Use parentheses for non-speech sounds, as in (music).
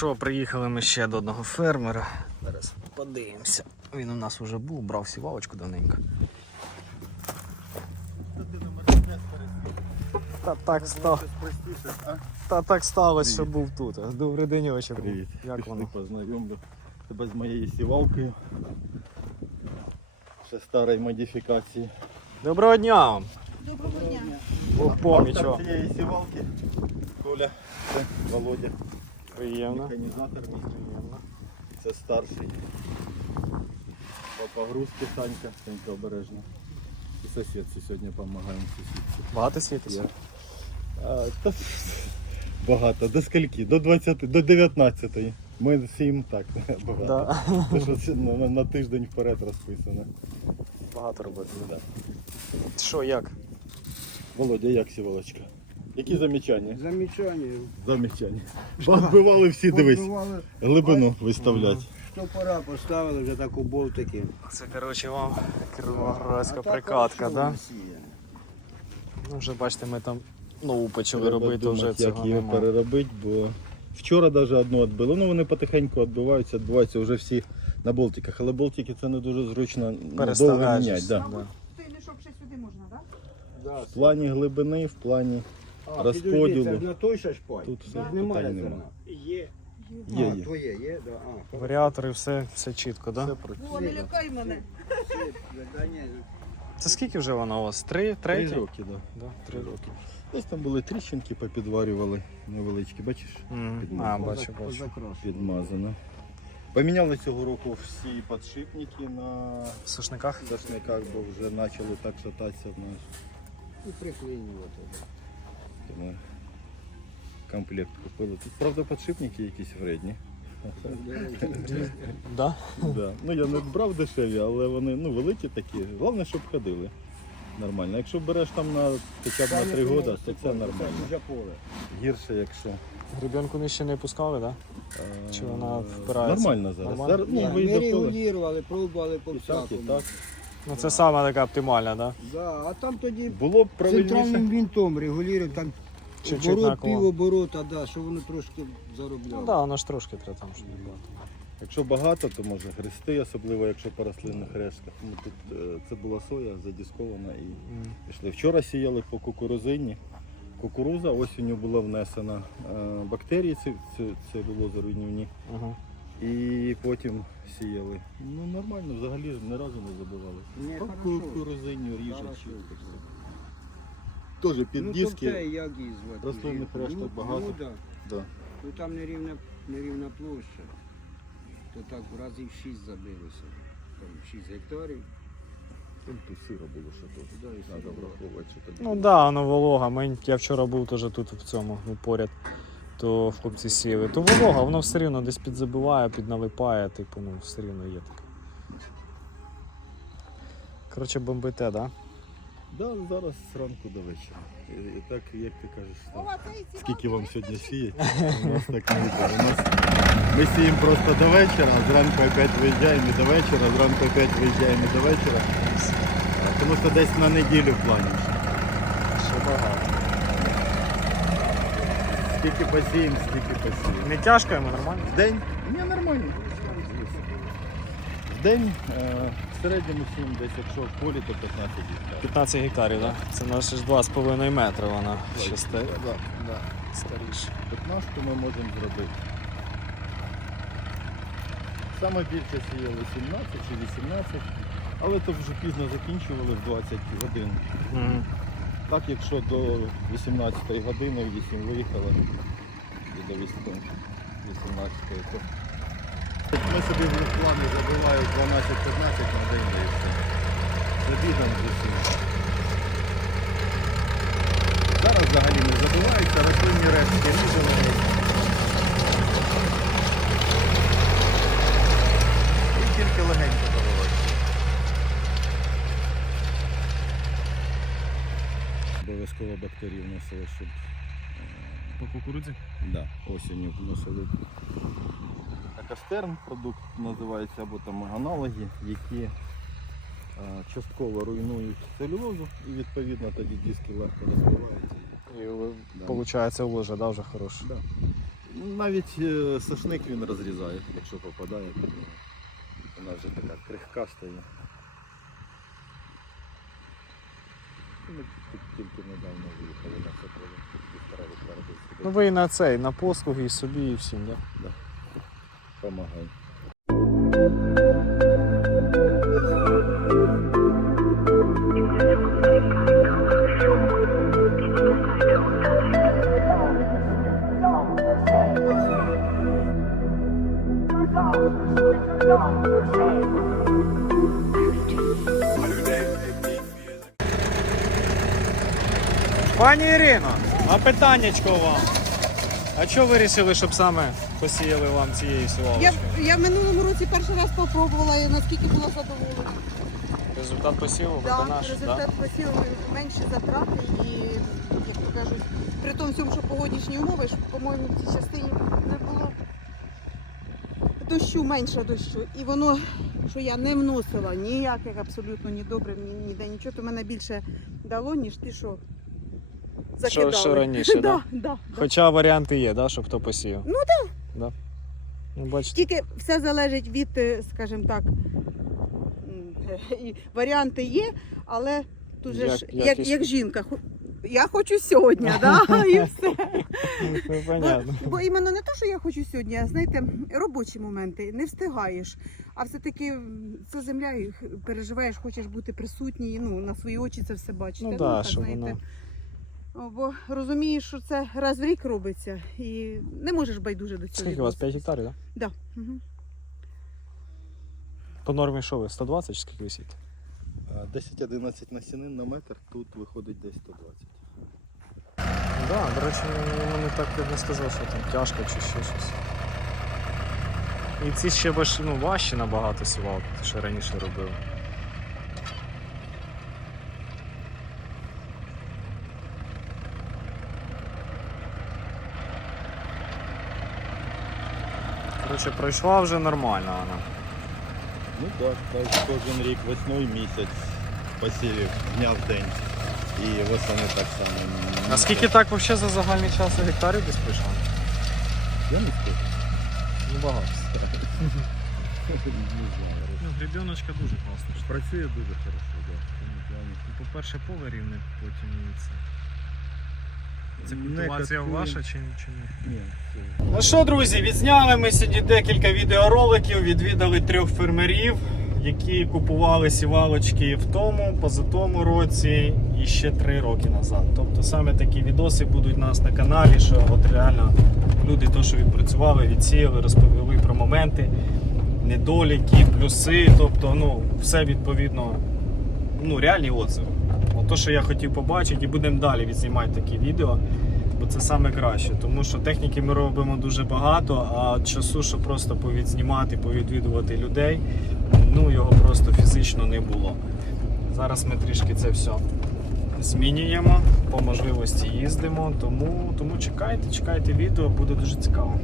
що, приїхали ми ще до одного фермера. Зараз подивимося. Він у нас вже був, брав сівалочку давненько. Та так став. Та так сталося, що був тут. Добрий денечок. Привіт. Як Пішли воно? познайомлю тебе з моєю сівалкою. Ще старої модифікації. Доброго дня вам. Доброго дня. Бог помічо. Автор цієї сівалки Коля, це Володя, Приємно. механізатор мій. Це старший. По погрузці Санька, Санька обережно. І сусідці сьогодні допомагаємо сусідці. Багато світиться? А, та, (laughs) багато. До скільки? До 20, до 19. Ми сім так. (laughs) Багато. Да. Це що на, на тиждень вперед розписано. Багато роботи. Да. Що, як? Володя, як сівалочка? Які замічання? Замечание. Замічання. Відбивали всі, дивись, Подбивали, глибину виставлять. Що пора поставили вже так у болтики. Це, коротше, вам кіровоградська А так да? Ну, вже бачите, ми там нову почали Треба робити, вже думати, як цього її нема. переробити, бо вчора навіть одну відбили. Ну вони потихеньку відбиваються, відбуваються вже всі на болтиках. Але болтики це не дуже зручно довго Переставляєш. міняти. Да. Да. Ти щоб ще сюди можна, так? Да, В плані глибини, в плані А, розподілу. це на той ще шпаль. Тут все немає питань зерна. нема. Є. Є, а, є. твоє є, да. А, Варіатори, все, все чітко, Все да? О, не лякай мене. да, ні, Це скільки вже вона у вас? Три? Три роки, да. Да, три роки. Десь там були тріщинки, попідварювали невеличкі, бачиш? Мгм. Підмазано. А, бачу, бачу. Підмазано. Поміняли цього року всі підшипники на В сушниках? бо вже почали так шататися. Знаєш. І приклинювати. Тому комплект купили. Тут, правда, підшипники якісь вредні. Да? да. Ну я не брав дешеві, але вони ну, великі такі. Головне, щоб ходили. Нормально. Якщо береш там на хоча б на 3 роки, то це нормально. Гірше, якщо. Гребенку нижче не пускали, да? е, Чи вона впирається? Нормально зараз. Нормально? Зараз, ну, ми регулювали, пробували по І так, і всякому. так. Ну це саме така оптимальна, да? Да, а там тоді Було б правильніше. центральним вінтом регулювали, там Чуть-чуть оборот, півоборота, да, що воно трошки заробляло. Ну да, воно ж трошки треба там, щоб не було. Якщо багато, то може хрести, особливо якщо по рослинних рештках. Ну, тут е, це була соя задіскована і пішли. Вчора сіяли по кукурузині. Кукуруза осінню була внесена е, бактерії, це, це, це було руйнівні. Ага. І потім сіяли. Ну нормально, взагалі ж ні разу не забивали. Ні, хорошо. Хорошо. Теж під ну, диски. як її звати? рослинних решток ну, багато. Ну, да. Да. ну там нерівна, нерівна площа. То так в разів 6 забилося. Там 6 гектарів. Тут сиро було ще теж. Да, і Треба сиро було. враховувати, що тоді. Ну так, да, воно волога. Я вчора був теж тут в цьому, ну, поряд, то в хлопці сіли. То волога, воно все рівно десь підзабиває, підналипає, типу, ну все рівно є таке. Коротше, бомбите, так? Да? Да, зараз зранку до вечора. І, і так, як ти кажеш, там, скільки вам сьогодні сіять, у нас так не йде. У нас ми сіємо просто до вечора, зранку опять виїжджаємо і до вечора, зранку опять виїжджаємо і до вечора. Тому що десь на неділю плануємо. Ще багато. Скільки посіємо, скільки посіємо. Не тяжко йому нормально? В день? Ні, нормально. В день е, в середньому сіємо десь, якщо в полі, то 15 гектарів. 15 гектарів, так? Да? Це наші ж 2,5 метри вона ще Да, стар... да, да. старіша. 15 ми можемо зробити. Саме більше сіяли 17 чи 18, але то вже пізно закінчували в 20 годин. Мгм. Так, якщо до 18 години 8 виїхали і до 18, то ми собі в плані забиваємо 12-15 на і все. За з усім. Зараз взагалі не забиваються, рослинні рештки різали. І тільки легенько заливають. Обов'язково бактерії вносили, щоб По кукурудзі? Да, осінню вносили. Акастерн продукт називається, або там аналоги, які е, частково руйнують целюлозу і відповідно тоді диски легко розбиваються. І виходить, ложе, да, вже хороше. Да. Навіть е, сошник він розрізає, якщо попадає під нього. Вона вже така крихка стає. Ми тільки недавно виїхали на це півтора гектара Ну ви і на цей, на послуги і собі, і всім, так? Да? Помагай. Пані Ірино, а питаннячко вам. А чого вирішили, щоб саме посіяли вам цієї Я, сівалочки? я в минулому році перший раз попробувала і наскільки була задоволена. Результат посіву, Да, да, наш, результат посілу менші затрати і, як то кажуть, при тому всьому, що погоднічні умови, ж, по-моєму, в цій частині не було дощу, менше дощу. І воно, що я не вносила ніяких абсолютно ні добрив, ні, ніде нічого, то мене більше дало, ніж ті, що закидали. що раніше, (laughs) да? да, да, да. Хоча варіанти є, да, щоб хто посіяв. Ну так. Да. Ну, бачите. Тільки все залежить від, е, скажімо так, (laughs) і варіанти є, але тут же Як- ж, як як, жінка, хо- я хочу сьогодні, да? (laughs) і все. Ну, понятно. Бо, бо іменно не те, що я хочу сьогодні, а знаєте, робочі моменти, не встигаєш. А все-таки м, це земля, і х- переживаєш, хочеш бути присутній, ну, на свої очі це все бачити. Ну да, так, щоб знаєте. воно. Бо розумієш, що це раз в рік робиться, і не можеш байдуже до цього. Скільки у вас 5 гектарів, так? Да. Угу. По нормі що ви? 120 чи скільки висіть? 10-11 насінин на метр, тут виходить десь 120. Да, до речі, йому не так я не сказав, що там тяжко чи ще щось. І ці ще ну, важчі набагато ті, що раніше робили. Коротше, пройшла вже нормально вона. Ну так, так кожен рік весною місяць посівів дня в день. І восени так само. А скільки так взагалі за загальний час гектарів десь пройшло? Я не скажу. Ну багато. (laughs) Не. Ну, гребіночка дуже класна. Працює дуже хорошо, так. Ну, По-перше, поле рівне, потім і це. Це Не культивація ваша чи, чи ні? Ні, Ну що, друзі, відзняли ми сьогодні декілька відеороликів, відвідали трьох фермерів, які купували сівалочки в тому, позатому році і ще три роки назад. Тобто саме такі відоси будуть у нас на каналі, що от реально люди, то, що відпрацювали, відсіяли, розповіли про моменти, недоліки, плюси. Тобто, ну, все відповідно, ну, реальні отзиви. От то, що я хотів побачити, і будемо далі відзнімати такі відео бо це саме краще. Тому що техніки ми робимо дуже багато, а часу, щоб просто повідзнімати, повідвідувати людей, ну його просто фізично не було. Зараз ми трішки це все змінюємо, по можливості їздимо, тому, тому чекайте, чекайте відео, буде дуже цікаво.